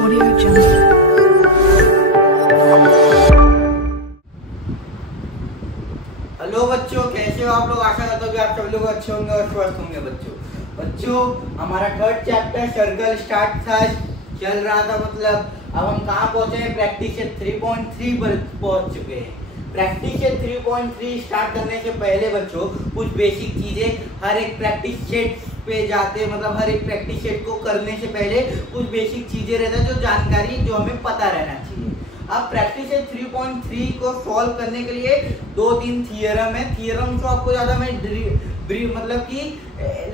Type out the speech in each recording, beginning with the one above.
Audio Jungle. Hello बच्चों, कैसे हो आप लोग? आशा करता हूँ कि आप सभी लोग अच्छे होंगे और स्वस्थ होंगे। बच्चों हमारा थर्ड चैप्टर सर्कल स्टार्ट था, चल रहा था। मतलब अब हम कहाँ पहुँचे हैं? प्रैक्टिस सेट 3.3 पर पहुँच चुके हैं। प्रैक्टिस सेट 3.3 स्टार्ट करने से पहले बच्चों कुछ बेसिक चीजें हर एक प्रैक्टिस सेट पे जाते, मतलब हर एक प्रैक्टिस सेट को करने से पहले कुछ बेसिक चीजें रहता है, जो जानकारी जो हमें पता रहना चाहिए। अब प्रैक्टिस सेट 3.3 को सॉल्व करने के लिए 2-3 थियरम है। थियरम को आपको ज्यादा मैं मतलब कि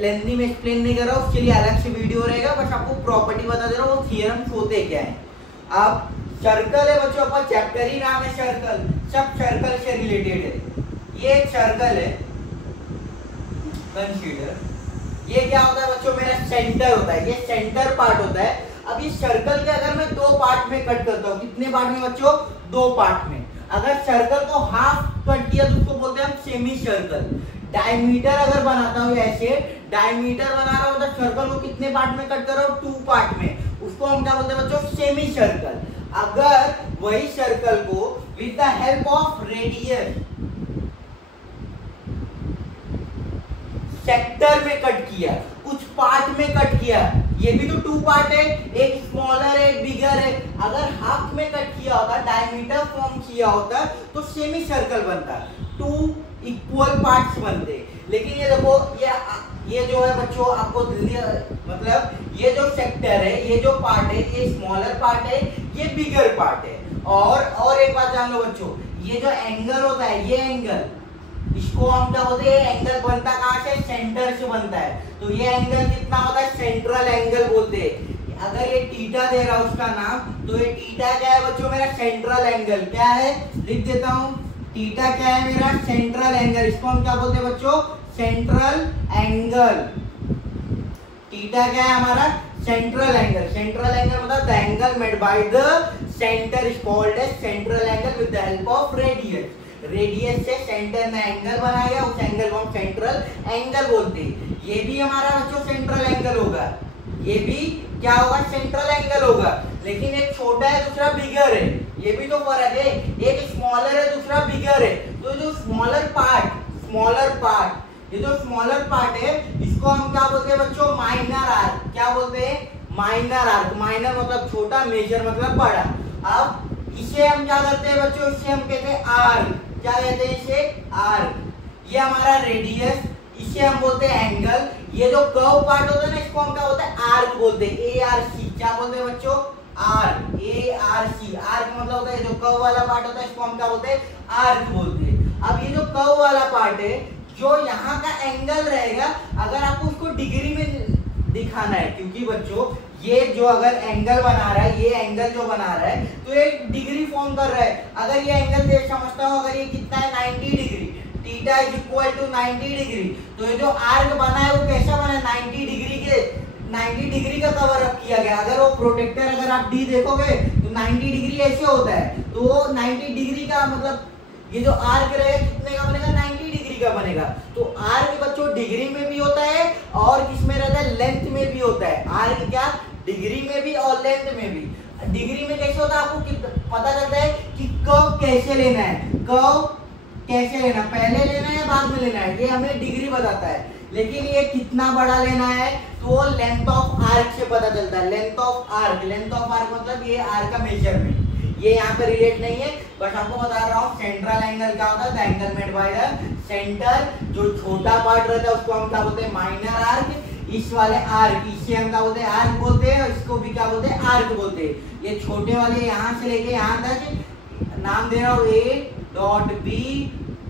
लेंथी में एक्सप्लेन नहीं कर रहा हूँ, उसके लिए अलग से वीडियो रहेगा। बस आपको प्रॉपर्टी बता दे रहा हूँ, वो थियरम होते क्या है। अब सर्कल है बच्चों, आपका चैप्टर ही नाम है सर्कल, सब सर्कल से रिलेटेड है। ये एक सर्कल है, कंसीडर। ये क्या होता है बच्चों? मेरा सेंटर होता है, ये सेंटर पार्ट होता है। अब इस सर्कल के अगर मैं 2 पार्ट में कट करता हूँ, कितने पार्ट में बच्चों? 2 पार्ट में। अगर सर्कल को हाफ कट किया तो उसको बोलते हैं हम सेमी सर्कल। डायमीटर अगर बनाता हूँ ऐसे, डायमीटर बना रहा हूँ तो सर्कल को कितने पार्ट में कट कर रहा हूँ? 2 पार्ट में। उसको हम क्या बोलते हैं बच्चों? Semi circle. अगर वही सर्कल को with the help of radius sector में कट किया, कुछ पार्ट में कट किया, ये भी तो 2 पार्ट है, एक स्मॉलर है एक बिगर है। अगर हाफ में कट किया होता, डायमीटर फॉर्म किया होता, तो सेमी सर्कल बनता, 2 इक्वल पार्ट्स बनते। लेकिन ये देखो, ये जो है बच्चों आपको मतलब ये जो सेक्टर है, ये जो पार्ट है, ये स्मॉलर पार्ट है, ये बिगर पार्ट है। और एक बात जान लो बच्चों, ये जो एंगल होता है, ये एंगल, इसको हम क्या बोलते हैं? एंगल बनता कहाँ से? सेंटर से बनता है। तो ये एंगल कितना होता है? सेंट्रल एंगल बोलते हैं। अगर ये थीटा दे रहा है उसका नाम, तो ये थीटा क्या है बच्चों? मेरा सेंट्रल एंगल क्या है? लिख देता हूँ, थीटा क्या है? मेरा सेंट्रल एंगल। इसको हम क्या बोलते हैं बच्चों? Central angle. थीटा क्या है हमारा? Central angle. सेंट्रल एंगल मतलब the angle made by the centre is called as central angle with the help of radius. Radius से सेंटर में एंगल बनाया गया, उस एंगल को हम सेंट्रल एंगल बोलते हैं। ये भी हमारा बच्चों सेंट्रल एंगल होगा, ये भी क्या होगा? सेंट्रल एंगल होगा। लेकिन एक छोटा है, दूसरा बिगर है, ये भी तो फर्क है। एक स्मॉलर है, दूसरा बिगर है। तो जो स्मॉलर पार्ट, ये जो स्मॉलर पार्ट है, इसको हम क्या बोलते हैं बच्चों? Minor arc. क्या बोलते हैं? Minor arc. माइनर मतलब छोटा, मेजर मतलब बड़ा। अब इसे हम क्या करते हैं बच्चों? इसे हम कहते हैं आर्क। क्या कहते हैं इसे? आर्क। ये हमारा रेडियस, इसे हम बोलते हैं एंगल। ये जो कर्व पार्ट होता है ना, इसको हम क्या बोलते हैं? आर्क बोलते हैं, ARC। क्या बोलते हैं बच्चों? Arc, ARC। आर्क मतलब होता है जो कर्व वाला पार्ट होता है, इसको हम क्या बोलते हैं? आर्क बोलते हैं। अब ये जो कर्व वाला पार्ट है, जो यहाँ का एंगल रहेगा, अगर आपको उसको डिग्री में दिखाना है, क्योंकि बच्चों ये जो अगर एंगल बना रहा है, ये एंगल जो बना रहा है, तो एक डिग्री फॉर्म कर रहा है। अगर ये एंगल देख समझता हूँ, अगर ये कितना है? 90 degree. Theta is equal to 90 degree. तो ये जो आर्क बना है, वो कैसा बना है? 90 डिग्री का कवर अप किया गया। अगर वो प्रोटेक्टर अगर आप डी देखोगे तो 90 डिग्री ऐसे होता है। तो वो 90 डिग्री का मतलब ये जो आर्क रहेगा कितने का बनेगा? 90 डिग्री का बनेगा। तो आर्क बच्चों डिग्री में भी होता है और किसमें रहता है? लेंथ में भी होता है। आर्क क्या? डिग्री में भी और लेंथ में भी। डिग्री में कैसे होता है? आपको पता चलता है कि कर्व कैसे लेना है, कर्व कैसे लेना, पहले लेना है या बाद में लेना है, ये हमें डिग्री बताता है। लेकिन ये कितना बड़ा लेना है, तो लेंथ ऑफ आर्क से पता चलता है। लेंथ ऑफ आर्क मतलब ये आर्क का मेजरमेंट। ये यहाँ पे रिलेट नहीं है, बस आपको बता रहा हूँ। सेंट्रल एंगल क्या होता है? The angle made by the centre. जो छोटा पार्ट रहता है उसको हम क्या बोलते हैं? Minor arc. इस वाले आर्क, इसे हम क्या बोलते हैं? आर्क बोलते हैं। और इसको भी क्या बोलते हैं? आर्क बोलते हैं। ये छोटे वाले यहाँ से लेके यहाँ तक नाम दे रहा हूँ, A.B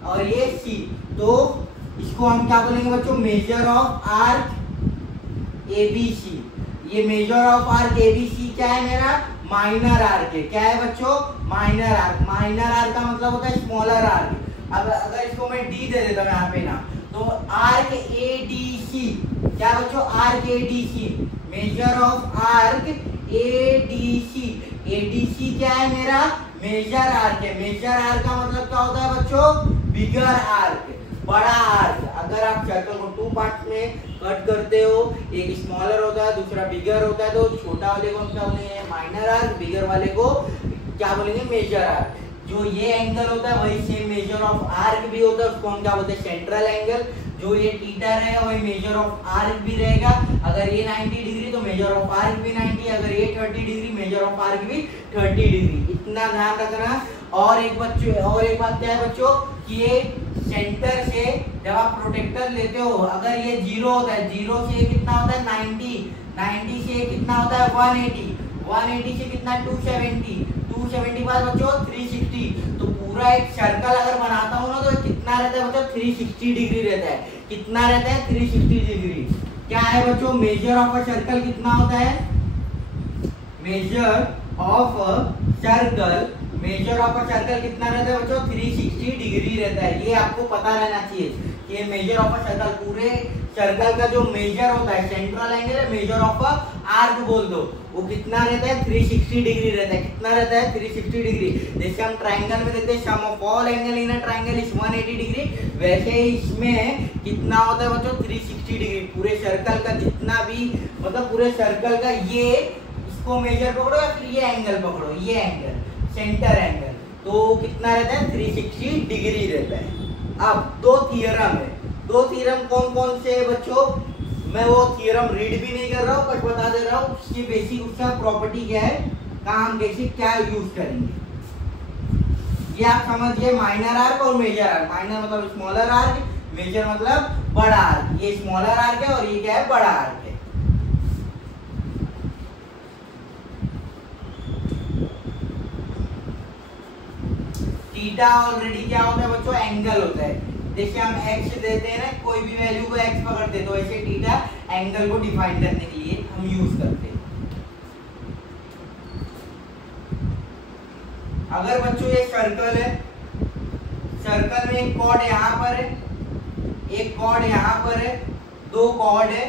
और ये C। तो इसको हम क्या बोलेंगे बच्चों? Measure of arc ABC। ये मेजर ऑफ आर्क ABC क्या है? मेरा माइनर आर्क है। क्या है बच्चों? Minor arc. माइनर आर्क का मतलब होता है स्मॉलर आर्क। अब अगर इसको मैं D दे देता हूँ यहाँ पे ना, तो आर्क ADC। क्या बच्चों? Arc ADC। Major of arc ADC। ADC क्या है? मेरा मेजर आर्क है। मेजर आर्क का मतलब क्या होता है बच्चों? बिगर आर्क, बड़ा आर्क। अगर आप सर्कल को 2 पार्ट में कट करते हो, एक स्मॉलर होता है दूसरा बिगर होता है, तो छोटा वाले को हम क्या बोलेंगे माइनर आर्क, बिगर वाले को क्या बोलेंगे मेजर आर्क। जो ये एंगल होता है वही सेम मेजर ऑफ आर्क भी होता है, उसको हम क्या बोलते हैं सेंट्रल एंगल। जो ये थीटा रहेगा वही मेजर ऑफ आर्क भी रहेगा। अगर ये 90 डिग्री तो मेजर ऑफ आर्क भी 90, अगर ये 30 डिग्री मेजर ऑफ आर्क भी 30 डिग्री। इतना ध्यान रखना। और एक बात क्या है बच्चों कि ये सेंटर से जब आप प्रोटेक्टर लेते हो, अगर ये 0 होता है, 0 से कितना होता है 90, 90 से कितना होता है 180, 180 से कितना 270, 270 बाद बच्चों 360। तो पूरा एक सर्कल अगर बनाता हूँ ना तो कितना रहता है बच्चों 360 डिग्री रहता है। कितना रहता है 360 डिग्री। क्या है बच्चों मेजर ऑफ अ सर्कल कितना होता है, measure of a circle, measure of a circle कितना रहता है बच्चों 360 डिग्री रहता है। ये आपको पता रहना चाहिए कि मेजर ऑफ अ सर्कल, पूरे सर्कल का जो मेजर होता है सेंट्रल एंगल है, मेजर ऑफ अ आर्क बोल दो, वो कितना रहता है 360 डिग्री रहता है। कितना रहता है 360 डिग्री। जैसे हम ट्रायंगल में देखते हैं sum of all angle in a triangle is 180 degree, वैसे ही इसमें कितना होता है बच्चों 360 डिग्री। पूरे सर्कल का जितना भी मतलब पूरे सर्कल का ये इसको मेजर पकड़ो या फिर ये एंगल पकड़ो, ये एंगल सेंटर एंगल, तो कितना रहता है 360 डिग्री रहता है। अब दो थियरम है, दो थियरम कौन कौन से है बच्चों, मैं वो थियरम रीड भी नहीं कर रहा हूँ बट बता दे रहा हूँ कि बेसिक उसका प्रॉपर्टी क्या है, काम कैसे क्या यूज करेंगे। ये आप समझिए माइनर आर्क और मेजर आर्क। माइनर मतलब स्मॉलर आर्क, मेजर मतलब बड़ा आर्क। ये स्मॉलर आर्क है और ये क्या है बड़ा आर्क है। थीटा ऑलरेडी क्या होता है बच्चों एंगल होता है। जैसे हम x देते हैं ना, कोई भी वैल्यू को x पकड़ते तो ऐसे थीटा एंगल को डिफाइन करने के लिए हम यूज करते हैं। अगर बच्चों ये सर्कल है, सर्कल में एक कॉर्ड यहाँ पर है, एक कॉर्ड यहाँ पर है, दो कॉर्ड है,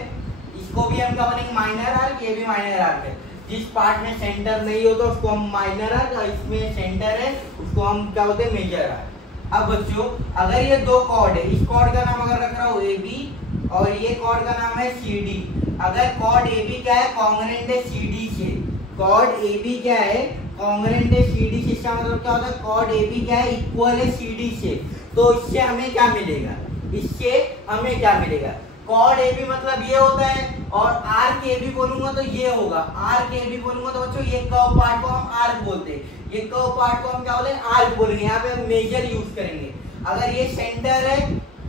इसको भी हम क्या बोलेंगे माइनर आर्क, ये भी माइनर आर्क है। जिस पार्ट में सेंटर नहीं होता उसको हम माइनर आर्क, इसमें सेंटर है उसको हम क्या बोलते हैं मेजर आर्क। अब बच्चों अगर ये दो कॉर्ड है, इस कॉर्ड का नाम अगर रख रहा हूँ AB और ये कॉर्ड का नाम है CD। अगर कॉर्ड AB क्या है कॉन्ग्रुएंट है CD से, कॉर्ड AB क्या है कॉन्ग्रुएंट है CD से, इसका मतलब क्या होता है कॉर्ड AB क्या है इक्वल है CD से। तो इससे हमें क्या मिलेगा, इससे हमें क्या मिलेगा, कॉर्ड AB मतलब ये होता है और आर्क AB बोलूंगा तो ये होगा, आर्क AB बोलूंगा तो बच्चों ये कर्व पार्ट को हम आर्क बोलते हैं, ये कर्व पार्ट को हम क्या बोलेंगे आर्क बोलेंगे। यहाँ पे हम मेजर यूज करेंगे। अगर ये सेंटर है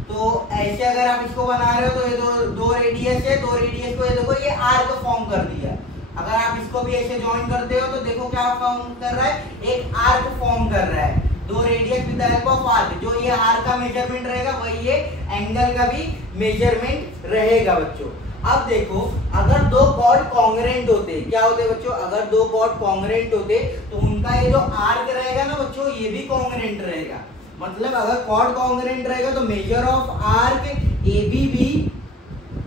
तो ऐसे अगर आप इसको बना रहे हो तो ये दो रेडियस है, दो रेडियस को ये देखो ये आर्क फॉर्म कर दिया। अगर आप इसको भी ऐसे ज्वाइन करते हो तो देखो क्या फॉर्म कर रहा है, एक आर्क फॉर्म कर रहा है, दो radius with the help of arc. जो ये आर्क का मेजरमेंट रहेगा वही ये एंगल का भी मेजरमेंट रहेगा बच्चों। अब देखो अगर दो कॉर्ड कॉन्ग्रुएंट होते क्या होते बच्चों, अगर दो कॉर्ड कॉन्ग्रुएंट होते तो उनका ये जो आर्क रहेगा ना बच्चों ये भी कॉन्ग्रुएंट रहेगा। मतलब अगर कॉर्ड कॉन्ग्रुएंट रहेगा तो मेजर ऑफ आर्क AB भी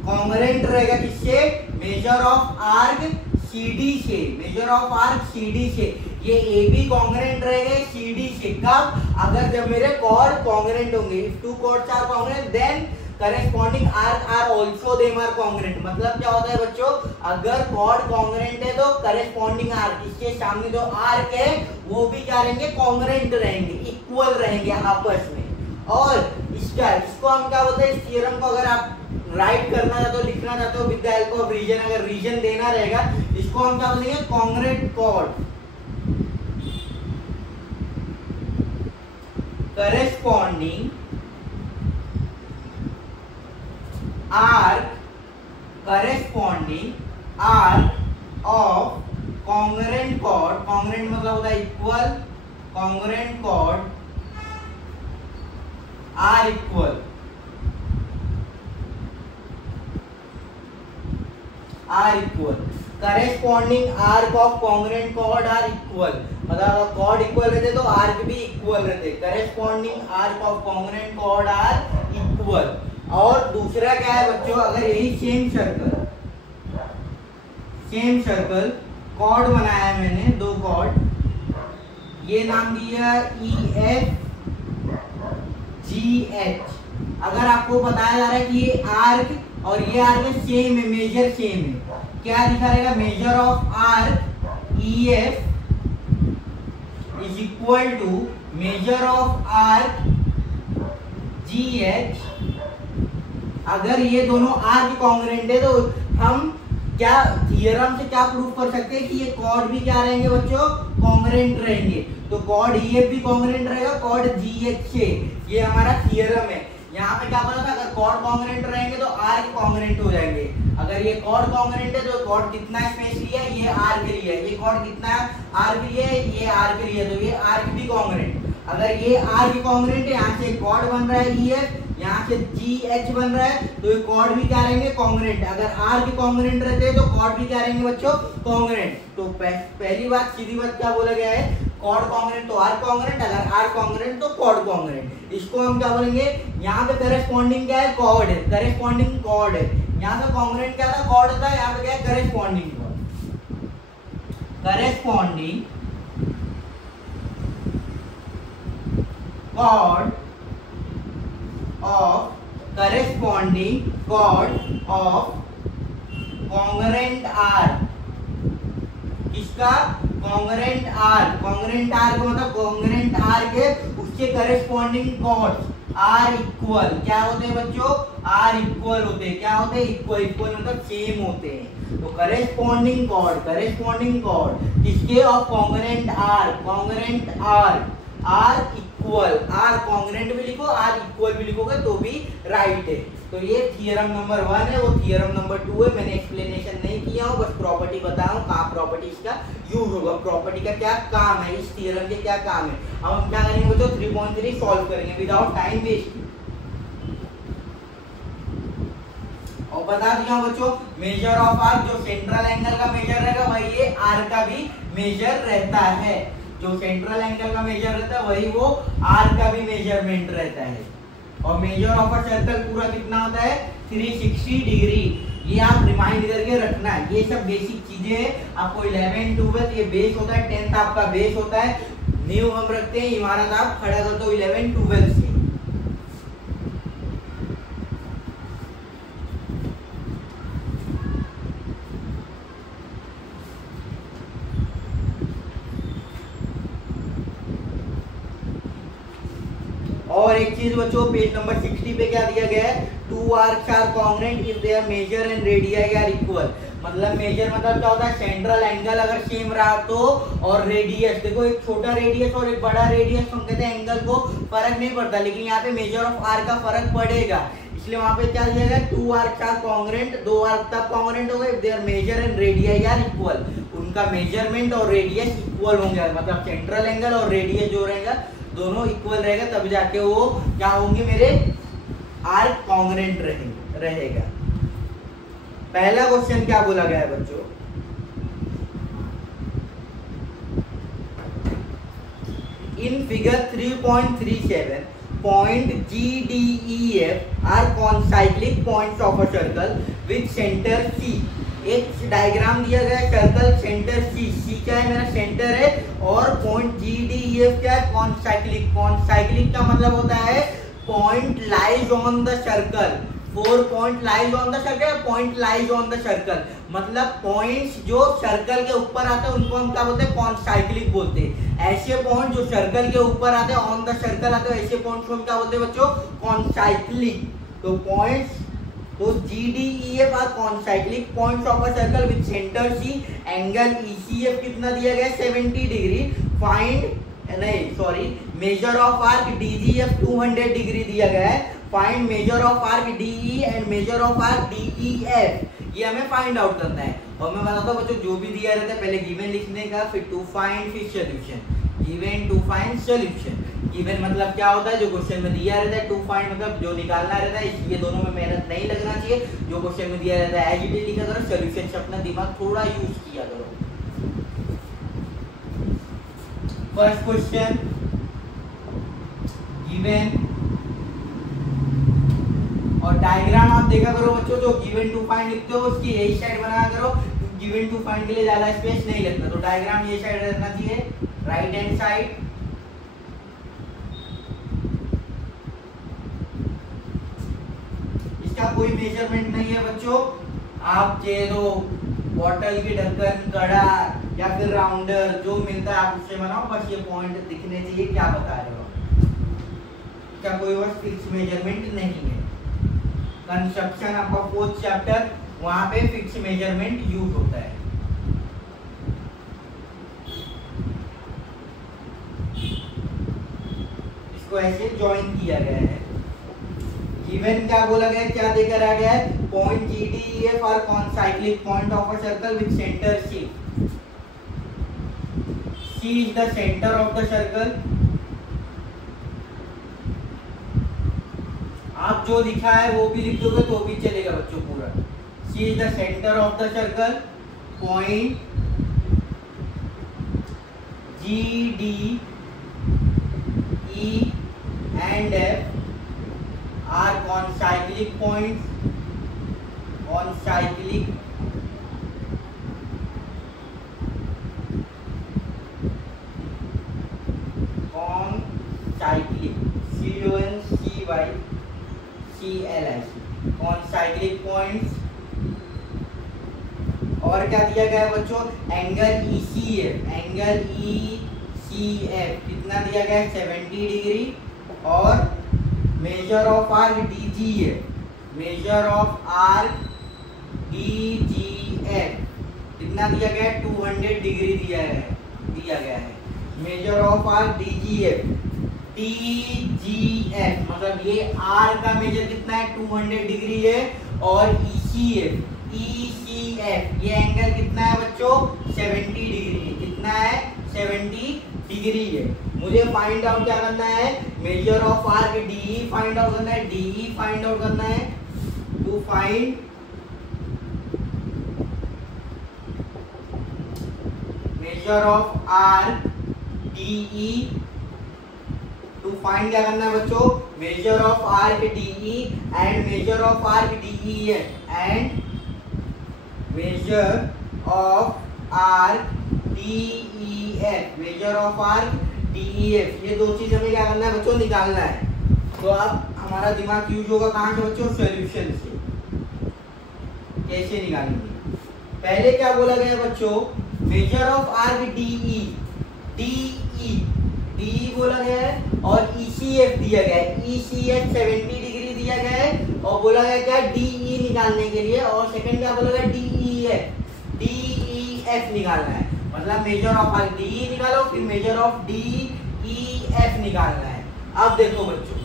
कॉन्ग्रुएंट रहेगा किससे, मेजर ऑफ आर्क CD से, मेजर ऑफ आर्क CD से। ये AB कॉन्ग्रुएंट रहेगा CD से कब, अगर जब मेरे कॉर्ड कॉन्ग्रुएंट होंगे। If two chords are congruent then corresponding arc are also them are congruent. मतलब क्या होता है बच्चों, अगर कॉर्ड कॉन्ग्रुएंट है तो करेस्पॉन्डिंग आर्क, इसके सामने जो आर्क है वो भी क्या रहेंगे कॉन्ग्रुएंट रहेंगे, इक्वल रहेंगे आपस में। और इसको हम क्या बोलते हैं, इस थ्योरम को अगर आप राइट करना चाहते हो लिखना चाहते हो with the help of reason, अगर रीजन देना रहेगा इसको हम क्या बोलेंगे congruent chord corresponding arc corresponding arc of congruent chord, congruent मतलब होता है equal, congruent chord are equal, are equal, corresponding arc of congruent chord are equal। मतलब chord equal रहते तो arc भी equal रहते, corresponding arc of congruent chord are equal। और दूसरा क्या है बच्चों, अगर यही सेम सर्कल कॉर्ड बनाया है मैंने, दो कॉर्ड, ये नाम दिया EF GH, अगर आपको बताया जा रहा है कि ये आर्क और ये आर्क सेम है, मेजर सेम है, क्या दिखा रहेगा, measure of arc E F is equal to measure of arc G H. अगर ये दोनों आर्क कॉन्ग्रुएंट है तो हम क्या थियरम से क्या प्रूव कर सकते हैं कि ये कॉर्ड भी क्या रहेंगे बच्चों, कॉन्ग्रुएंट रहेंगे। तो कॉर्ड ई एफ भी कॉन्ग्रुएंट रहेगा कॉर्ड जी एच से, ये हमारा थियरम है। यहाँ पे क्या बोला था, अगर कॉर्ड कॉन्ग्रुएंट रहेंगे तो आर्क कॉन्ग्रुएंट हो जाएंगे। अगर ये कॉर्ड कॉन्ग्रुएंट है तो कॉर्ड कितना स्पेस लिया, ये आर्क लिया, ये कॉर्ड कितना आर्क लिया, ये आर्क लिया, तो ये आर्क भी कॉन्ग्रुएंट। अगर ये आर्क कॉन्ग्रुएंट है, यहाँ से कॉर्ड बन रहा है ई एफ, यहाँ से जी एच बन रहा है, तो ये कॉर्ड भी क्या रहेंगे, कॉन्ग्रुएंट। अगर आर्क कॉन्ग्रुएंट रहते हैं तो कॉर्ड भी क्या रहेंगे बच्चों, कॉन्ग्रुएंट। तो पहली बात, सीधी बात क्या बोला गया है, कॉर्ड कॉन्ग्रुएंट तो आर्क कॉन्ग्रुएंट, अगर आर्क कॉन्ग्रुएंट तो कॉर्ड कॉन्ग्रुएंट। इसको हम क्या बोलेंगे, यहाँ पे करेस्पॉन्डिंग क्या है, कॉर्ड है, करेस्पॉन्डिंग कॉर्ड है। यहाँ पे कॉन्ग्रुएंट क्या था, कॉर्ड था, यहाँ पे क्या है, corresponding chord. Corresponding chord of corresponding chord of congruent arc. किसका, कॉन्ग्रुएंट आर्क। कॉन्ग्रुएंट आर्क मतलब कॉन्ग्रुएंट आर्क है, उसके करस्पॉन्डिंग कॉर्ड्स आर इक्वल क्या होते हैं बच्चों, आर इक्वल होते हैं। क्या होते हैं, इक्वल। इक्वल मतलब सेम होते हैं। तो करस्पॉन्डिंग कॉर्ड किसके, of congruent arc. Congruent arc are equal, are congruent भी लिखो, आर इक्वल भी लिखोगे तो भी राइट है। तो ये थियरम नंबर 1 है, वो थियरम नंबर 2 है। मैंने एक्सप्लेनेशन नहीं किया हूँ, बस प्रॉपर्टी बताया हूँ, कहाँ प्रॉपर्टी इसका यूज होगा, प्रॉपर्टी का क्या काम है, इस थियरम के क्या काम है। अब हम क्या करेंगे बच्चों, 3.3 सॉल्व करेंगे विदाउट टाइम वेस्ट। और बता दिया बच्चों, मेजर ऑफ आर्क, जो सेंट्रल एंगल का मेजर रहेगा वही ये आर्क का भी मेजर रहता है। जो सेंट्रल एंगल का मेजर रहता है वही वो आर्क का भी मेजरमेंट रहता है। और मेजर ऑफ अ सर्कल पूरा कितना होता है, 360 डिग्री। ये आप रिमाइंड करके रखना है, ये सब बेसिक चीजें हैं। आपको 11 12 ये बेस होता है, 10th आपका बेस होता है, नींव हम रखते हैं, इमारत आप खड़ा कर दो 11 12 से। और एक चीज बच्चों, पेज नंबर 60 पे क्या दिया गया है, two arcs are congruent if their measure and radius are equal. मतलब मेजर मतलब क्या होता है, सेंट्रल एंगल अगर सेम रहा तो, और रेडियस, देखो एक छोटा रेडियस और एक बड़ा रेडियस, हम कहते हैं एंगल को फर्क नहीं पड़ता, लेकिन यहाँ पे मेजर ऑफ आर्क का फर्क पड़ेगा। इसलिए वहां पे क्या दिया गया, टू आर्क्स आर कॉन्ग्रुएंट, दो आर्क तब कॉन्ग्रुएंट होगा if their measure and radius are equal. उनका मेजरमेंट और रेडियस इक्वल होंगे, मतलब सेंट्रल एंगल और रेडियस जो रहेगा दोनों इक्वल रहेगा, तब जाके वो क्या होंगे, मेरे आर्क कॉन्ग्रुएंट रहेगा। पहला क्वेश्चन क्या बोला गया है बच्चों, in figure 3.37 point GDEF are concyclic points of a circle with center C। एक डायग्राम दिया गया है, सर्कल सेंटर सी क्या है, मेरा सेंटर है, और पॉइंट GDEF क्या है, कॉन्साइक्लिक। कॉन्साइक्लिक का मतलब होता है point lies on the circle. 4 point lies on the circle, point lies on the circle मतलब पॉइंट्स जो सर्कल के ऊपर आते हैं उनको हम क्या बोलते हैं, कॉन्साइक्लिक बोलते हैं। ऐसे पॉइंट जो सर्कल के ऊपर आते हैं, ऑन द सर्कल आते हैं, ऐसे पॉइंट्स को हम क्या बोलते हैं बच्चों, कॉन्साइक्लिक। तो पॉइंट्स, तो GDEF are concyclic points of a circle with centre C. Angle ECF कितना दिया गया है, 70 डिग्री। फाइंड नहीं sorry measure of arc DGF 200 degree दिया गया है। Find measure of arc DE and measure of arc DEF, ये हमें फाइंड आउट करना है। और मैं बताता हूँ बच्चों, जो भी दिया रहता है पहले गिवन लिखने का, फिर टू फाइंड, फिर solution. Given, to find, solution. Given मतलब क्या होता है, जो क्वेश्चन में दिया रहता है। टू फाइंड मतलब जो निकालना रहता है। इसलिए दोनों में मेहनत नहीं लगना चाहिए, जो क्वेश्चन में दिया रहता है एज इट इज लिखा करो। सॉल्यूशन से अपना दिमाग थोड़ा यूज किया करो। फर्स्ट क्वेश्चन गिवन, और डायग्राम आप देखा करो बच्चों, जो गिवन टू फाइंड लिखते हो उसकी यही साइड बनाया करो। गिवन टू फाइंड के लिए ज्यादा स्पेस नहीं लगता, तो डायग्राम ये साइड रहना चाहिए, राइट हैंड साइड। इसका कोई मेजरमेंट नहीं है बच्चों। आप चाहे तो बॉटल की ढक्कन, कड़ा या फिर राउंडर जो मिलता है आप उससे बनाओ, बस ये पॉइंट दिखने चाहिए क्या बता रहे हो। क्या कोई और फिक्स मेजरमेंट नहीं है। कंस्ट्रक्शन आपका 4th चैप्टर, वहां पे फिक्स मेजरमेंट यूज होता है। इसको ऐसे ज्वाइन किया गया है। गिवन क्या बोला गया, क्या देकर आ गया है, point GDEF are concyclic point of a circle with centre C. C is the center of the circle. आप जो लिखा है वो भी लिख दोगे तो भी चलेगा बच्चों पूरा। C is the center of the circle. Point G, D, E and F are concyclic points. Concyclic concyclic points. और क्या दिया गया है बच्चों, एंगल ECF, एंगल ECF कितना दिया गया है 70 डिग्री। और major of arc DGF, major of arc DGF कितना दिया गया है 200 डिग्री दिया गया है। Measure of arc DGF, TGF मतलब ये R का मेजर कितना है 200 डिग्री है। और ECF ये एंगल कितना है बच्चों 70 डिग्री, कितना है 70 डिग्री है। मुझे फाइंड आउट क्या करना है, measure of arc DE find out करना है, DE फाइंड आउट करना है। To find measure of arc DE, to find क्या करना है बच्चों, measure of arc DE and measure of arc DEF and measure of arc DEF, measure of arc DEF ये दो चीज हमें क्या करना है बच्चों निकालना है। तो अब हमारा दिमाग यूज होगा कहां से बच्चों, सॉल्यूशन से। कैसे निकालेंगे, पहले क्या बोला गया बच्चों, मेजर ऑफ आर्क DE बोला गया है और ECF दिया गया है, ECF 70 डिग्री दिया गया है। और बोला गया क्या DE निकालने के लिए, और सेकंड क्या बोला गया DEF निकालना है। मतलब मेजर ऑफ आर्क DE निकालो, फिर मेजर ऑफ DEF निकालना है। अब देखो बच्चों,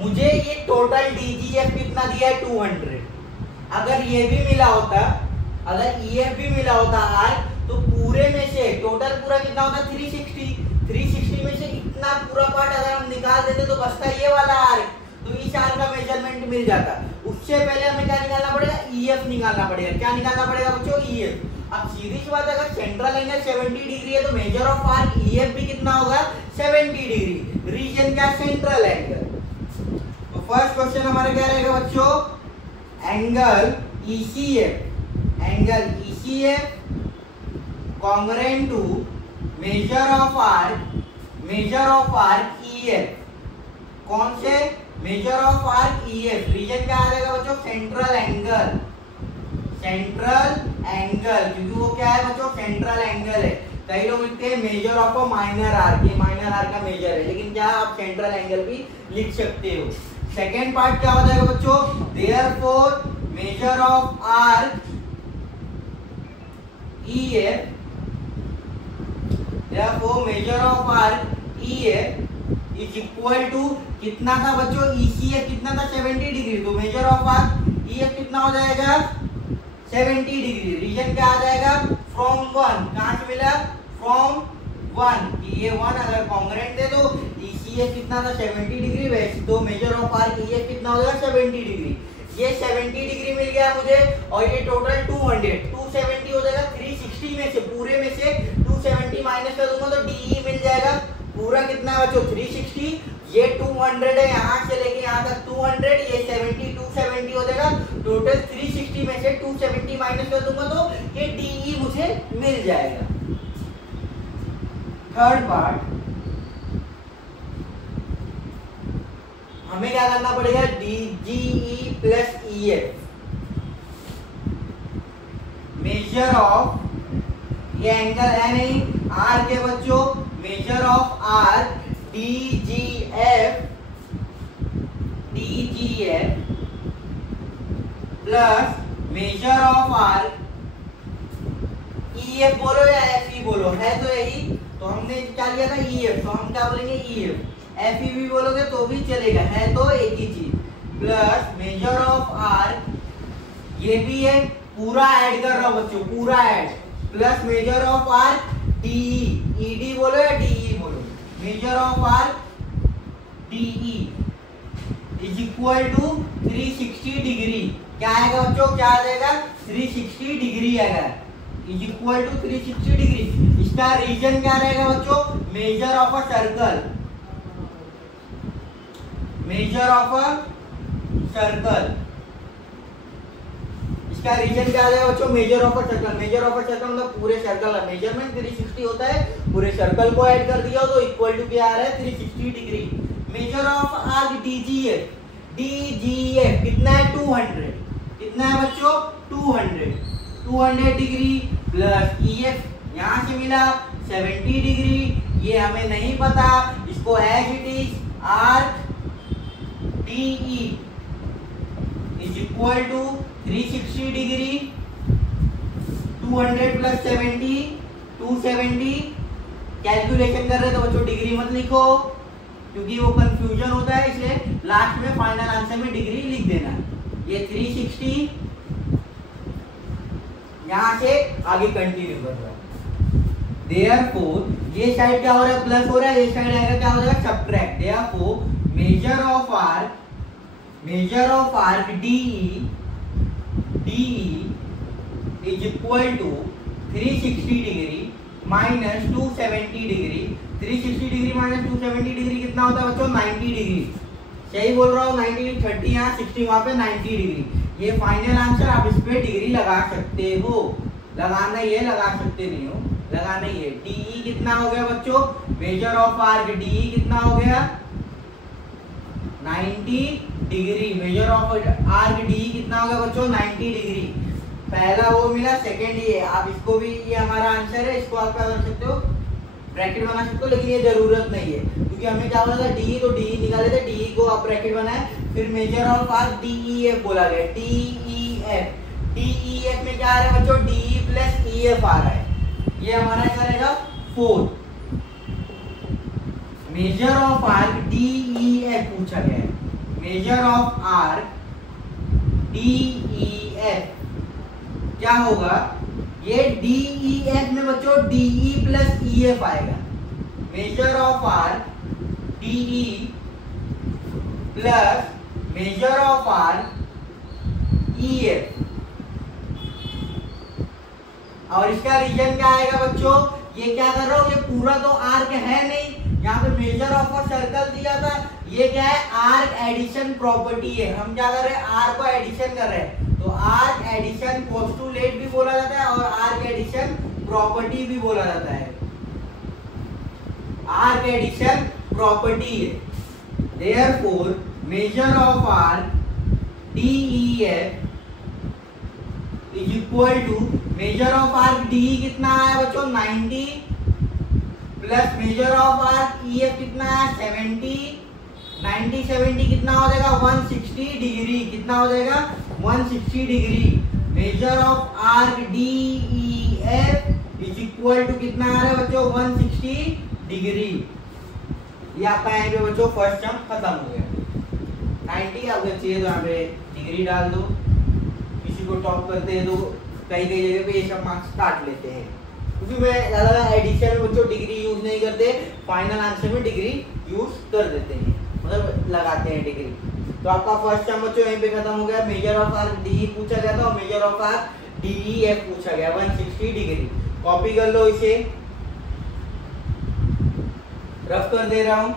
मुझे ये टोटल DGF कितना दिया है 200। अगर ये भी मिला होता, अगर EF भी मिला होता आर्क, तो पूरे में से टोटल पूरा कितना होता 360 में से इतना पूरा पार्ट अगर हम निकाल देते तो बचता ये वाला आर्क, तो इस आर्क का मेजरमेंट मिल जाता। उससे पहले हमें क्या निकालना पड़ेगा, EF निकालना पड़ेगा। क्या निकालना पड़ेगा बच्चों, EF। अब सीधी सी बात, अगर सेंट्रल एंगल 70 डिग्री है तो मेजर ऑफ आर्क EF भी कितना होगा 70 डिग्री। रीजन क्या, सेंट्रल एंगल। तो फर्स्ट क्वेश्चन हमारा क्या रहेगा बच्चों, angle ECF congruent to measure of arc EF। कौन से, measure of arc EF। Reason क्या आ जाएगा बच्चों, सेंट्रल एंगल, क्योंकि वो क्या है बच्चों सेंट्रल एंगल है। कई लोग लिखते हैं measure of a minor arc, ये माइनर आर्क का मेजर है, लेकिन क्या आप सेंट्रल एंगल भी लिख सकते हो। सेकेंड पार्ट क्या हो जाएगा बच्चों, therefore measure of arc EF, therefore measure of arc EF is equal to कितना था बच्चों, ECF कितना था 70 डिग्री, तो मेजर ऑफ आर्क EF कितना हो जाएगा 70 डिग्री। रीजन क्या आ जाएगा, फ्रॉम 1, कहां से मिला, फ्रॉम 1, कि ये 1 अगर कॉन्ग्रुएंट है तो ECF कितना था 70 डिग्री, वैसे तो मेजर ऑफ आर्क EF कितना हो जाएगा 70 डिग्री। ये 70 डिग्री मिल गया मुझे, और ये टोटल 270 हो जाएगा। 360 में से, पूरे में से 270 माइनस कर दूंगा तो DE मिल जाएगा। पूरा कितना है बच्चों 360, ये 200 है, यहाँ से लेके यहाँ तक 200, ये 70 270 हो जाएगा। टोटल 360 में से 270 माइनस कर दूंगा तो ये DE मुझे मिल जाएगा। थर्ड पार्ट, हमें क्या करना पड़ेगा, DGE plus EF, measure of, ये एंगल है नहीं R के बच्चों, measure of R DGF plus measure of R EF बोलो या FE बोलो, है तो यही, तो हमने क्या लिया था EF, तो हम क्या बोलेंगे EF, FE भी बोलोगे तो भी चलेगा, है तो एक ही चीज, प्लस मेजर ऑफ R, ये भी है, पूरा ऐड कर रहा हूं बच्चों, पूरा add, plus measure of R DE, ED बोलो या DE बोलो, measure of R DE is equal to 360 degree, क्या आएगा बच्चों, क्या आ जाएगा, 360 डिग्री आएगा, इज इक्वल टू 360 डिग्री। इसका रीजन क्या रहेगा बच्चों, measure of a circle, measure of a circle, इसका रीजन क्या आ जाएगा बच्चों, measure of a circle, measure of a circle मतलब पूरे सर्कल का मेजरमेंट 360 होता है, पूरे सर्कल को ऐड कर दिया तो इक्वल टू क्या आ रहा है, 360 degree. Measure of arc DGF, DGF कितना है, 200, कितना है बच्चों, 200 डिग्री प्लस EF यहां से मिला 70 डिग्री, ये हमें नहीं पता, इसको as it is arc DE is equal to 360 degree, 200 plus 70 270, calculation कर रहे तो बच्चों डिग्री मत लिखो क्योंकि वो कंफ्यूजन होता है, इसलिए लास्ट में फाइनल आंसर में डिग्री लिख देना। ये 360 यहां से आगे कंटिन्यू कर रहा है, देयरफॉर ये साइड क्या हो रहा है, प्लस हो रहा है, ये साइड आएगा क्या हो जाएगा, subtract, therefore measure of arc DE is equal to 360 degree minus 270 degree, 360 degree minus 270 degree कितना होता है बच्चों, 90 डिग्री, सही बोल रहा हूँ, 90, 30 यहाँ 60 वहां पे 90 डिग्री, ये फाइनल आंसर, आप इस पे डिग्री लगा सकते हो, लगाना ये लगा सकते नहीं हो, लगाना ये। DE कितना हो गया बच्चों, मेजर ऑफ आर्क DE कितना हो गया, 90 degree, measure of arc DE कितना हो गया बच्चों, 90 डिग्री, पहला वो मिला, सेकंड ये, आप इसको भी, ये हमारा आंसर है, इसको आप क्या कर सकते हो, ब्रैकेट बना सकते हो, लेकिन ये जरूरत नहीं है क्योंकि हमें क्या बोला था DE, तो DE निकाले थे, DE को आप ब्रैकेट बनाए, फिर मेजर ऑफ आर्क DEF बोला गया, DEF में क्या आ रहा है बच्चों, DE प्लस EF आ रहा है, ये हमारा क्या रहेगा 4, मेजर ऑफ आर्क DEF पूछा गया है, मेजर ऑफ आर्क DEF क्या होगा, ये DEF में बच्चों DE प्लस EF आएगा, major of arc DE plus measure of arc EF, और इसका रीजन क्या आएगा बच्चों, ये क्या कर रहा हूं, ये पूरा तो आर्क है नहीं, यहाँ पे मेजर ऑफ अ सर्कल दिया था, ये क्या है, आर्क एडिशन प्रॉपर्टी है, हम क्या कर रहे हैं, आर्क को एडिशन कर रहे हैं, तो आर्क एडिशन पोस्टुलेट भी बोला जाता है और आर्क एडिशन प्रॉपर्टी भी बोला जाता है, आर्क एडिशन प्रॉपर्टी है, therefore measure of arc DEF is equal to measure of arc DE कितना है बच्चों, 90 plus measure of arc EF कितना है, 70, 90 70 कितना हो जाएगा, 160 डिग्री, कितना हो जाएगा, 160 degree, measure of arc DEF is equal to कितना आ रहा है बच्चों, 160 डिग्री, ये आपका यहाँ पे बच्चों फर्स्ट टर्म खत्म हो गया, 90 आपको चाहिए तो यहाँ पे डिग्री डाल दो, किसी को टॉप करते हैं तो कई जगह पे ये सब मार्क्स काट लेते हैं, क्योंकि मैं ज्यादा एडिशन में बच्चों डिग्री यूज नहीं करते, फाइनल आंसर में डिग्री यूज कर देते हैं, मतलब लगाते हैं डिग्री। तो आपका फर्स्ट टर्म बच्चों यहीं पे खत्म हो गया, मेजर ऑफ आर्क DE पूछा गया था और मेजर ऑफ आर्क DEF पूछा गया, 160 डिग्री, कॉपी कर लो इसे, रफ कर दे रहा हूं,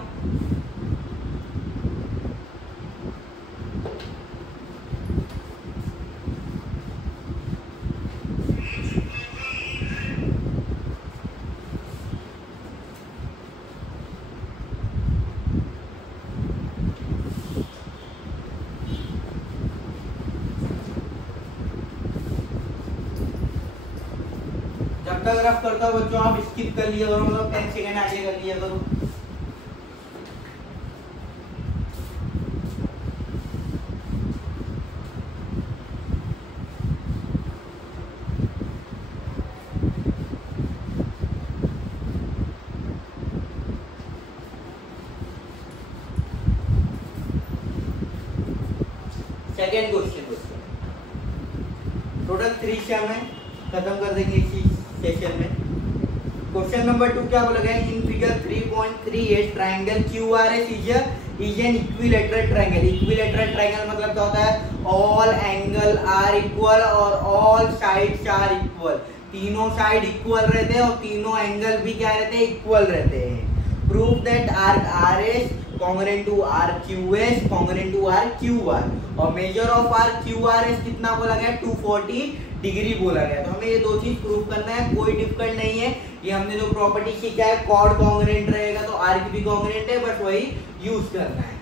जब तक रफ करता हो बच्चों आप स्किप कर लिया करो, मतलब 10 सेकंड आगे कर लिया करो। सेकेंड क्वेश्चन टोटल 3 से हमें खत्म कर देंगे इसी सेशन में। क्वेश्चन नंबर 2 क्या बोला गया, in figure 3.38 triangle QRS is an equilateral triangle. Equilateral triangle मतलब क्या होता है, ऑल एंगल आर इक्वल और ऑल साइड्स आर इक्वल। तीनों साइड इक्वल रहते हैं और तीनों एंगल भी क्या रहते हैं, इक्वल रहते हैं। Prove that arc RS congruent to RQS congruent to RQR और मेजर ऑफ RQRS कितना बोला गया, 240 डिग्री बोला गया। तो हमें ये दो चीज प्रूव करना है, कोई डिफिकल्ट नहीं है। ये हमने जो प्रॉपर्टी सीखा है कॉर्ड कॉन्ग्रुएंट रहेगा तो आर्क भी कॉन्ग्रुएंट है, बस वही यूज करना है।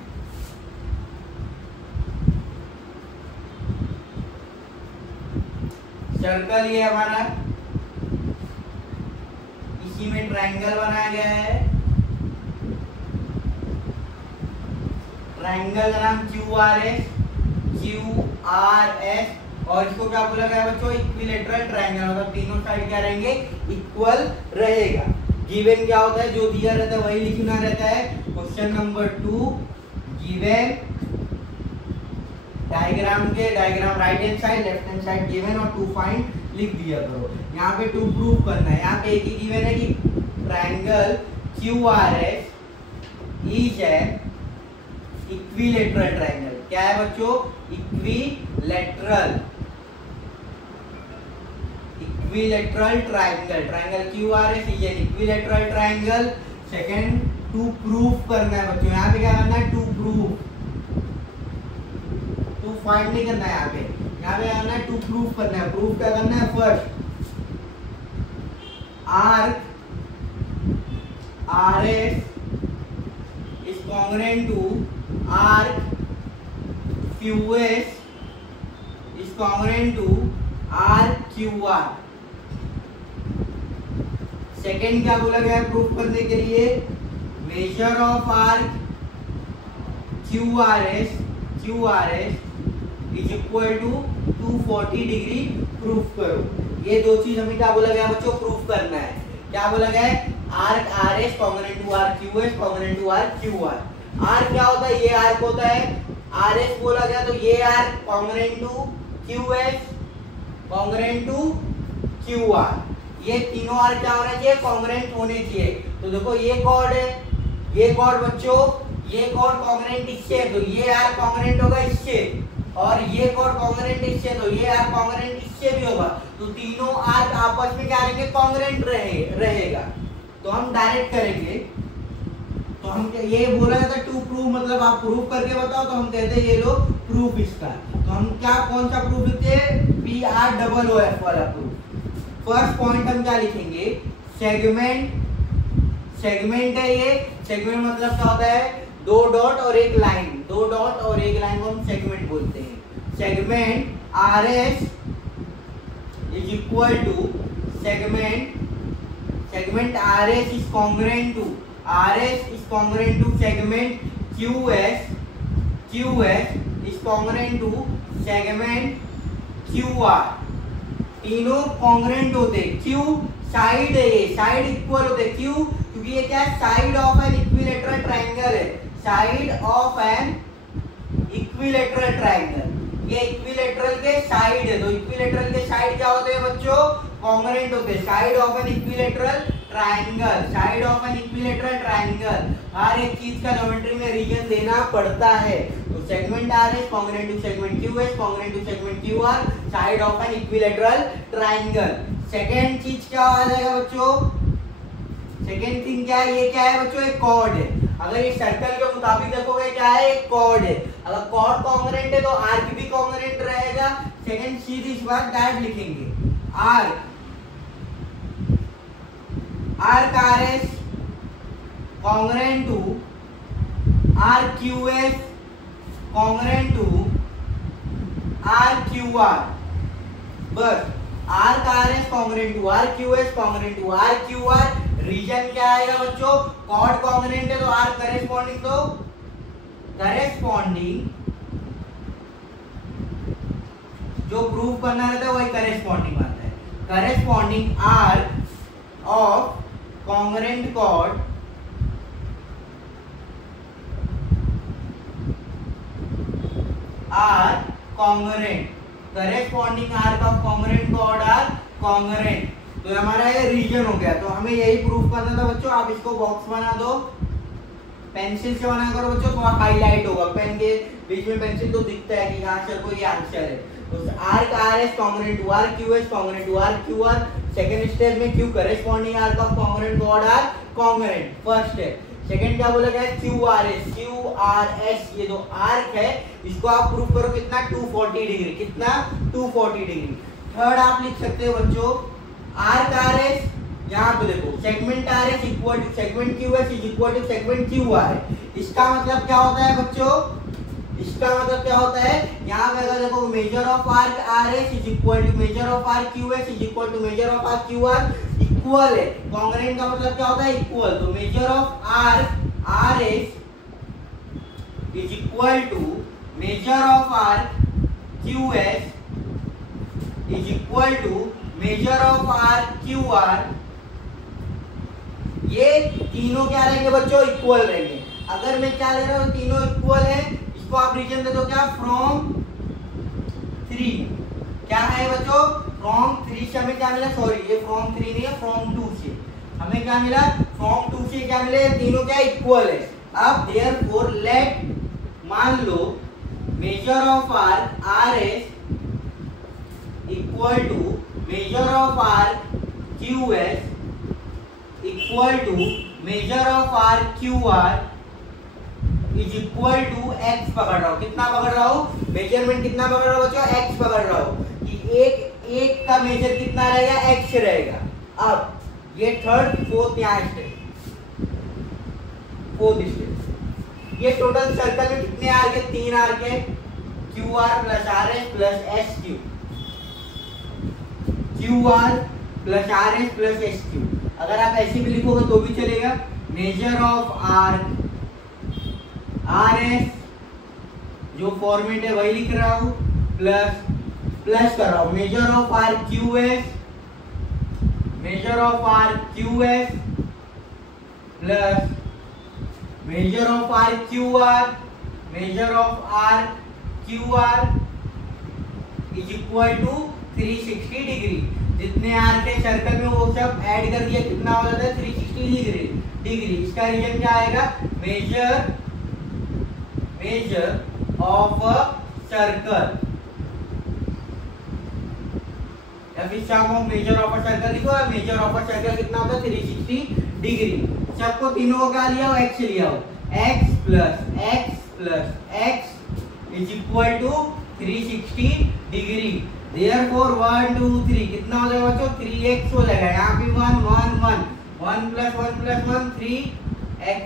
सर्कल ये हमारा, इसी में ट्रायंगल बनाया गया है। ट्रायंगल का नाम QRS और इसको क्या बोला गया बच्चों, इक्विलैटरल ट्रायंगल, मतलब तीनों साइड क्या रहेंगे, इक्वल रहेगा। गिवन क्या होता है, जो दिया रहता है वही लिखना रहता है। Question number 2 given diagram right hand side left hand side given और 2 फाइंड लिख दिया करो। यहाँ पे 2 प्रूव करना है। यहाँ पे एक ही गिवन है कि triangle QRS is an equilateral triangle. क्या है बच्चों, equilateral triangle. Triangle QRS is an equilateral triangle. Second 2 prove करना है बच्चों। यहाँ पे क्या करना है, 2 प्रूव, 2 फाइंड नहीं करना है। यहाँ पे करना है 2 प्रूव करना है। प्रूव क्या करना है, first arc RS is congruent to arc QS is congruent to arc QR। Second क्या बोला गया है प्रूफ करने के लिए, measure of arc QRS is equal to 240 degree proof करो। ये दो चीज हमें क्या बोला गया बच्चों, प्रूफ करना है। क्या बोला गया है, arc RS congruent to arc QS congruent to arc QR। Arc क्या होता है, ये आर्क होता है, RS बोला गया तो ये arc congruent to QS congruent to QR। ये तीनों आर्क क्या होना चाहिए, कॉन्ग्रुएंट होने चाहिए। तो देखो ये कॉर्ड है, ये कॉर्ड बच्चों, ये कॉर्ड कॉन्ग्रुएंट इससे, तो ये आर्क कॉन्ग्रुएंट होगा इससे, और ये कॉर्ड कॉन्ग्रुएंट इससे, तो ये आर्क कॉन्ग्रुएंट इससे भी होगा। तो तीनों आर्क आपस में क्या रहेंगे, कॉन्ग्रुएंट रहेगा। तो हम डायरेक्ट करेंगे। तो हम ये बोला जाता है 2 प्रूफ, मतलब आप प्रूफ करके बताओ, तो हम कहते हैं ये लो प्रूफ इसका। तो हम क्या, कौन सा प्रूफ लिखते हैं, PROOF वाला प्रूफ। फर्स्ट पॉइंट हम क्या लिखेंगे, सेगमेंट है ये। सेगमेंट मतलब क्या होता है, 2 डॉट और एक लाइन, 2 डॉट और एक लाइन को हम सेगमेंट बोलते हैं। Segment RS is equal to segment RS is congruent to segment QS is congruent to segment QR। तीनों कॉन्ग्रुएंट होते हैं। क्यों, साइड है, ये साइड इक्वल होते हैं। क्यों, क्योंकि ये क्या है, side of an equilateral triangle है। Side of an equilateral triangle, ये इक्विलैटरल के साइड है। तो इक्विलैटरल के साइड क्या होते हैं बच्चों, कॉन्ग्रुएंट होते हैं। Side of an equilateral triangle, हर एक चीज का ज्योमेट्री में रीजन देना पड़ता है। तो segment RS congruent to segment QS congruent to segment QR, side of an equilateral triangle. Second चीज क्या आ जाएगा बच्चों, सेकंड थिंग क्या है, ये क्या है बच्चों, एक कॉर्ड है। अगर ये सर्कल के मुताबिक देखोगे क्या है, एक कॉर्ड है। अगर कॉर्ड कॉन्ग्रुएंट है तो आर्क भी कॉन्ग्रुएंट रहेगा। सेकंड सीधी इस बात डायरेक्ट लिखेंगे, arc RS congruent to arc QS congruent to arc QR। बस आर का R S congruent to arc Q S congruent to arc Q R. Reason क्या आएगा बच्चों, कॉर्ड कॉन्ग्रुएंट है तो आर करेस्पॉन्डिंग, तो करेस्पॉन्डिंग जो प्रूफ करना रहता है वही करेस्पॉन्डिंग आता है। Corresponding arc of congruent chord are congruent, corresponding arc का कॉन्ग्रुएंट कॉर्ड आर कॉन्ग्रुएंट। तो हमारा ये रीजन हो गया। तो हमें यही प्रूफ करना था बच्चों। आप इसको बॉक्स बना दो, पेंसिल से बना करो बच्चों, थोड़ा हाईलाइट होगा। पेन के बीच में पेंसिल तो दिखता है कि हाँ सर कोई आंसर है। तो आर का R S congruent to arc Q S congruent to arc Q R. Second step में क्यू करेस्पॉन्डिंग आर का congruent chord are congruent, first step. Second क्या बोला गया, क्यू आर एस, ये जो आर्क है इसको आप प्रूफ करो कितना, 240 डिग्री, कितना 240 डिग्री। थर्ड आप लिख सकते हो बच्चों, आर्क आर एस, यहाँ पे देखो segment R S equal to segment Q S is equal to segment Q R. इसका मतलब क्या होता है बच्चों, इसका मतलब क्या होता है, यहाँ पे अगर देखो measure of arc R S is equal to measure of arc Q S is equal to measure of arc Q R, equal है। कॉन्ग्रुएंट का मतलब क्या होता है, इक्वल। तो measure of arc R S is equal to measure of arc Q S is equal to measure of arc Q R. ये तीनों क्या रहेंगे बच्चों, इक्वल रहेंगे। अगर मैं क्या ले रहा हूँ, तीनों इक्वल है, इसको आप रीजन दे दो क्या, फ्रॉम 3। क्या है बच्चों, फ्रॉम 3 से हमें क्या मिला, सॉरी ये फ्रॉम 3 नहीं है, फ्रॉम 2 से हमें क्या मिला, फ्रॉम 2 से क्या मिले, तीनों क्या इक्वल है। अब देयरफॉर लेट, मान लो measure of arc R S equal to measure of arc Q S equal to measure of arc Q R is equal to X पकड़ रहा हूं। कितना पकड़ रहा हूं, मेजरमेंट कितना पकड़ रहा हूं बच्चों, एक्स पकड़ रहा हूं कि एक का मेजर कितना रहेगा, एक्स रहेगा। अब ये थर्ड फोर्थ यहाँ स्टेप, फोर्थ स्टेप, ये टोटल सर्कल में कितने आर के, 3 आर के, Q R plus R S plus S Q, Q R plus R S plus S Q. अगर आप ऐसे भी लिखोगे तो भी चलेगा। Major of arc R S जो फॉर्मेट है वही लिख रहा हूं, प्लस कर रहा हूं measure of arc Q S, major of arc Q S plus measure of arc Q R, measure of arc Q R is equal to 360 degree. जितने आर के सर्कल में वो सब ऐड कर दिया, कितना हो जाता है 360 डिग्री। इसका रीजन क्या आएगा, मेजर ऑफ अ सर्कल, या फिर sum of measure of a circle लिखो। मेजर ऑफ अ सर्कल कितना होता है 360 डिग्री। सबको तीनों को क्या लिया हो, एक्स लिया हो, x plus x is equal to 360 degree. Therefore 1 2 3 कितना हो जाएगा बच्चों, 3x हो जाएगा। यहाँ पे 1 प्लस 1 3x,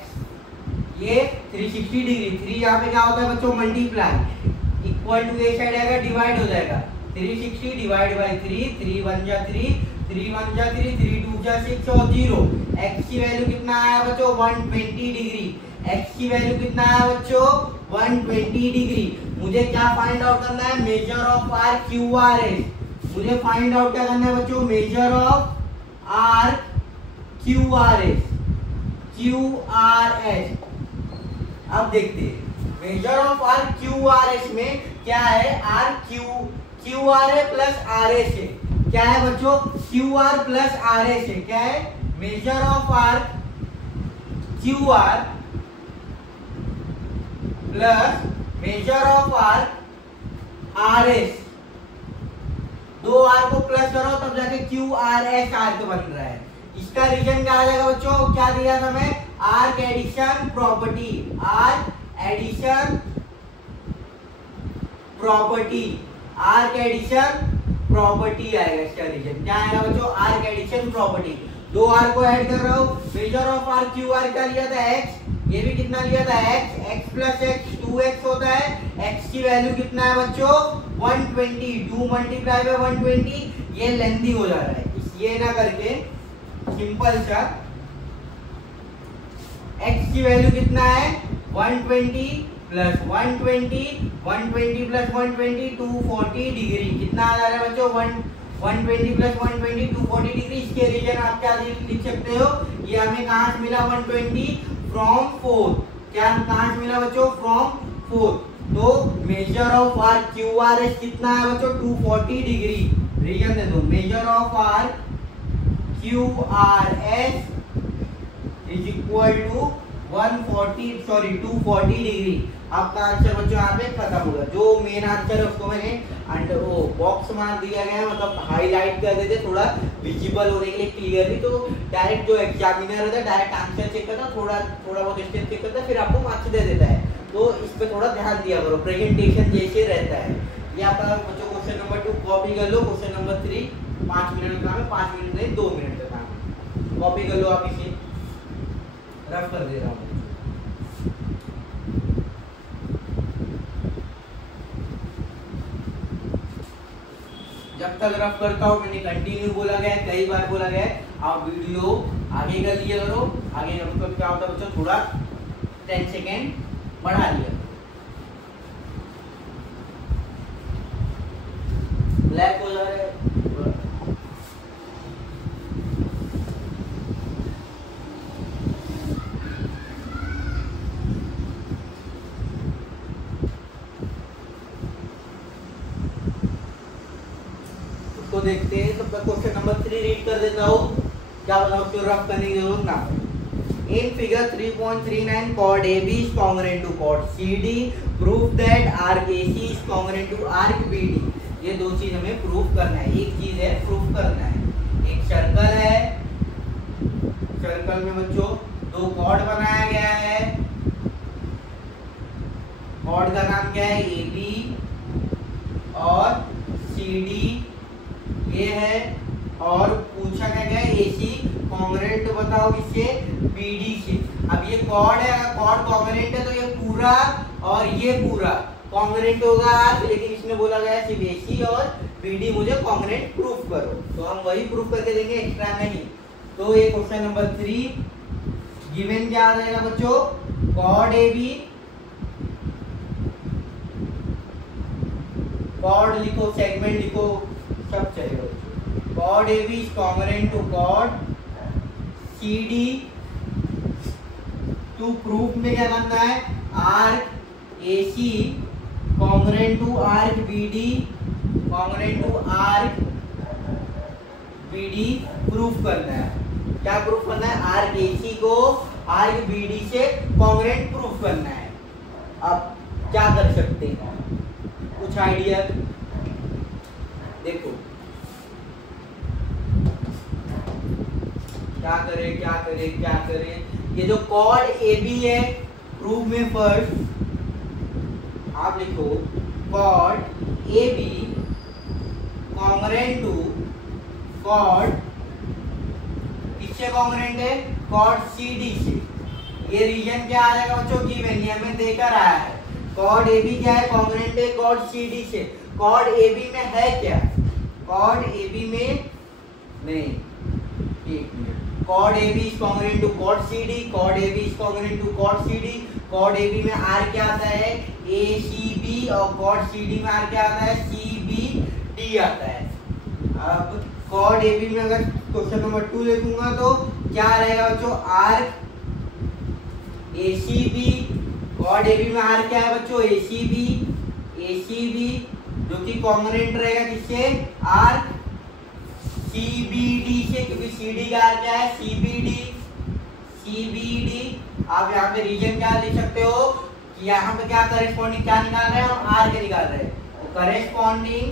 ये 360 डिग्री। 3 यहाँ पे क्या होता है बच्चों, मल्टीप्लाई, इक्वल टू ये साइड आएगा, डिवाइड हो जाएगा। 360 डिवाइड बाई 3, 3 1 जा 3, 3 1 जा 3, 3 2 जा 6 और 0। x की वैल्यू कितना आया बच्चों, 120 डिग्री। x की वैल्यू कितना आया बच्चों, 120 डिग्री। मुझे क्या फाइंड आउट करना है, measure of arc Q R S. मुझे फाइंड आउट क्या करना है बच्चों, measure of arc Q R S, Q R S. अब देखते हैं measure of arc Q R S में क्या है, आर क्यू आर ए प्लस आर एस है। क्या है बच्चों, Q R plus R S है। क्या है, measure of arc Q R plus measure of arc R S. दो आर को प्लस करो तब जाके क्यू आर एस आर्क बन रहा है। इसका रीजन क्या आ जाएगा बच्चों, क्या दिया था हमें, arc addition property, arc addition property, arc addition property आएगा। इसका रीजन क्या आएगा बच्चों, आर्क एडिशन प्रॉपर्टी। दो आर को ऐड कर रहा हूं, measure of arc Q R का लिया था एक्स, ये भी कितना लिया था x, x plus x 2 2x होता है, x की वैल्यू कितना है बच्चों 120, 2 मल्टीप्लाई बाय 120, ये लेंथी हो जा रहा है, ये ना करके सिंपल सा x की वैल्यू कितना है 120 प्लस 120, 120 प्लस 120 240 डिग्री, कितना आ जा रहा है बच्चों 120 प्लस 120 240 डिग्री। इसके रीजन आप क्या लिख सकते हो, ये हमें कहाँ से मिला 120 फ्रॉम 4, क्या कहाँ से मिला बच्चों फ्रॉम 4, तो measure of arc Q R S कितना है बच्चों 240 डिग्री, रीजन दे दो, measure of arc Q R S is equal to 240 degree. आपका आंसर बच्चों यहाँ पे खत्म होगा, जो मेन आंसर है उसको मैंने अंडर वो बॉक्स मार दिया गया है, मतलब हाईलाइट कर देते थोड़ा विजिबल होने के लिए क्लियरली, तो डायरेक्ट जो एग्जामिनर होता है डायरेक्ट आंसर चेक करता है, थोड़ा बहुत स्टेप चेक करता है, फिर आपको मार्क्स दे देता है, तो इस पे थोड़ा ध्यान दिया करो, प्रेजेंटेशन जैसे रहता है। ये आपका बच्चों क्वेश्चन नंबर 2 कॉपी कर लो, क्वेश्चन नंबर 3 5 मिनट का है, 5 मिनट नहीं 2 मिनट का काम है, कॉपी कर लो आप, इसे रफ कर दे रहा हूँ। जब तक रफ करता हूँ, मैंने कंटिन्यू बोला गया है, कई बार बोला गया है, आप वीडियो आगे कर लिया करो, आगे मतलब क्या होता है बच्चों थोड़ा 10 सेकेंड बढ़ा लिया, ब्लैक हो जा रहा है। तो देखते हैं, तब तक क्वेश्चन नंबर 3 रीड कर देता हूँ, क्या बताओ उसको रफ करने की जरूरत ना। In figure 3.39 chord AB is congruent to chord CD, prove that arc AC is congruent to arc BD। ये दो चीज हमें प्रूफ करना है, एक चीज है प्रूफ करना है, एक सर्कल है, सर्कल में बच्चों दो कॉर्ड बनाया गया है, कॉर्ड का नाम क्या है AB और CD ये है, और पूछा क्या क्या है AC कॉन्ग्रुएंट तो बताओ किससे BD से। अब ये कॉर्ड है, अगर कॉर्ड कॉन्ग्रुएंट है तो ये पूरा और ये पूरा कॉन्ग्रुएंट होगा, लेकिन इसमें बोला गया सिर्फ AC और BD मुझे कॉन्ग्रुएंट प्रूफ करो, तो हम वही प्रूफ करके देंगे, एक्स्ट्रा नहीं। तो ये क्वेश्चन नंबर 3 गिवन क्या आ जाएगा बच्चों, कॉर्ड AB, कॉर्ड लिखो सेगमेंट लिखो सब चलेगा, chord AB is congruent to chord CD, to proof में क्या करना है, arc AC congruent to arc BD, congruent to arc BD proof करना है। क्या प्रूफ करना है, आर्क AC को आर्क BD से congruent प्रूफ करना है। अब क्या कर सकते हैं, कुछ आइडिया देखो, क्या करें, ये जो कॉर्ड AB है प्रूफ में फर्स्ट आप लिखो, chord AB congruent to chord, किससे कॉन्ग्रुएंट है, कॉर्ड CD से। ये रीजन क्या आ जाएगा बच्चों, गिवन ये हमें देकर आया है, कॉर्ड AB क्या है, कॉन्ग्रुएंट है कॉर्ड CD से। कॉर्ड AB में है क्या, कॉर्ड AB में नहीं, एक minute, chord AB is congruent to chord CD, chord AB is congruent to chord CD, chord AB में R क्या आता है ACB, और कॉर्ड CD में R क्या आता है CBD आता है। अब कॉर्ड AB में अगर क्वेश्चन नंबर 2 लिखूंगा तो क्या रहेगा बच्चों, आर्क ACB, कॉर्ड AB में R क्या है बच्चों ACB जो कि कॉन्ग्रुएंट रहेगा किससे, आर्क CBD से, क्योंकि CD का आर्क क्या है CBD। आप यहाँ पे रीजन क्या लिख सकते हो कि यहाँ पे क्या करेस्पॉन्डिंग क्या निकाल रहे हैं हम, आर के निकाल रहे हैं, तो corresponding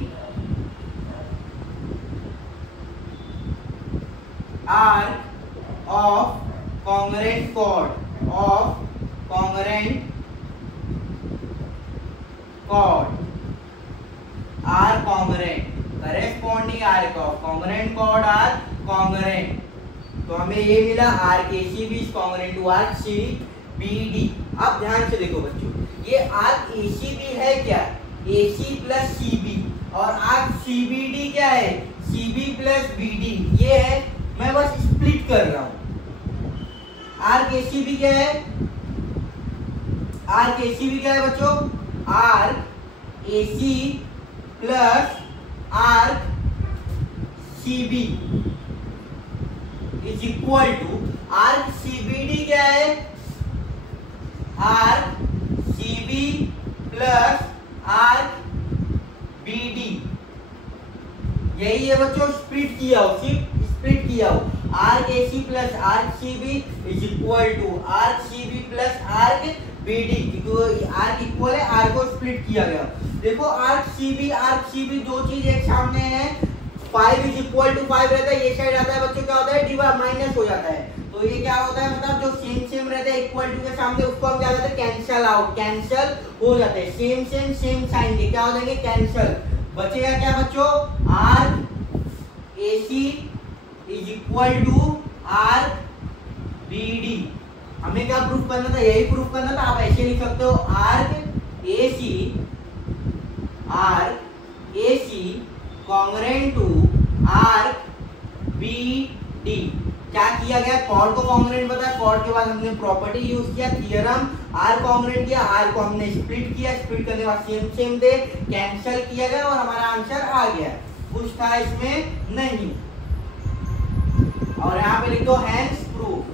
arc of congruent chord, of congruent chord, are congruent, corresponding arc of congruent chord are congruent. तो हमें ये मिला arc ACB is congruent to arc CBD। अब ध्यान से देखो बच्चों, ये आर्क AC भी है क्या, AC प्लस CB, और आर्क CBD क्या है, CB प्लस BD, ये है। मैं बस स्प्लिट कर रहा हूं। आर्क ACB क्या है, आर्क ACB क्या है बच्चों, arc AC plus arc CB is equal to arc CBD क्या है, arc CB plus arc BD। यही है बच्चों, स्प्लिट किया हो, सिर्फ स्प्लिट किया हो। Arc AC plus arc CB is equal to arc CB plus arc BD, क्योंकि आर्क इक्वल है, आर्क को स्प्लिट किया गया। देखो आर्क CB दो चीज एक सामने है, 5 इज इक्वल टू 5 रहता है, ये साइड आता है बच्चों क्या होता है, डिवाइड माइनस हो जाता है। तो ये क्या होता है, मतलब जो सेम रहता है इक्वल टू के सामने, उसको हम क्या कहते हैं, कैंसल आउट, कैंसल हो जाते हैं। सेम साइन के क्या हो जाएंगे, कैंसल। बचेगा क्या बच्चों, arc AC is equal to arc BD। हमें क्या प्रूफ करना था, यही प्रूफ करना था। आप ऐसे लिख सकते हो, arc AC congruent to arc BD। क्या किया गया, कॉर्ड को कॉन्ग्रुएंट बताया, कॉर्ड के बाद हमने प्रॉपर्टी यूज किया, थ्योरम आर कॉन्ग्रुएंट किया, आर को हमने स्प्लिट किया, स्प्लिट करने के बाद सेम दे कैंसिल किया गया और हमारा आंसर आ गया। कुछ था इसमें नहीं। और यहाँ पे लिख दो हैंस प्रूफ।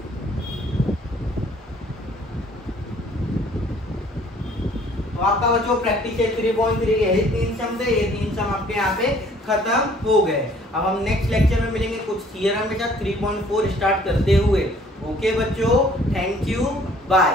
तो आपका बच्चों प्रैक्टिस है 3.3 के यही 3 सम थे, ये 3 सम आपके यहाँ पे खत्म हो गए। अब हम नेक्स्ट लेक्चर में मिलेंगे कुछ थियरम के साथ 3.4 स्टार्ट करते हुए। ओके बच्चों, थैंक यू, बाय।